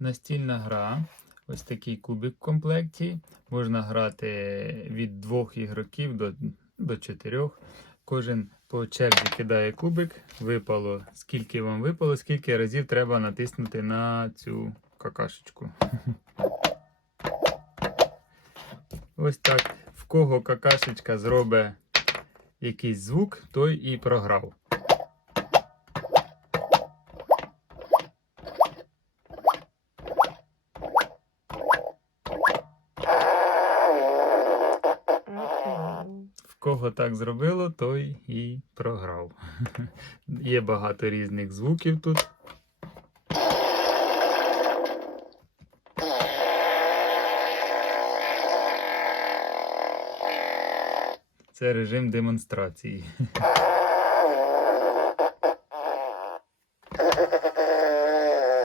настільна гра. Ось такий кубик в комплекті. Можна грати від двох ігроків до, до чотирьох. Кожен по черзі кидає кубик. Випало, скільки вам випало, скільки разів треба натиснути на цю какашечку. Ось так. В кого какашечка зробить якийсь звук, той і програв. Кого так зробило, той і програв. Є багато різних звуків тут. Це режим демонстрації.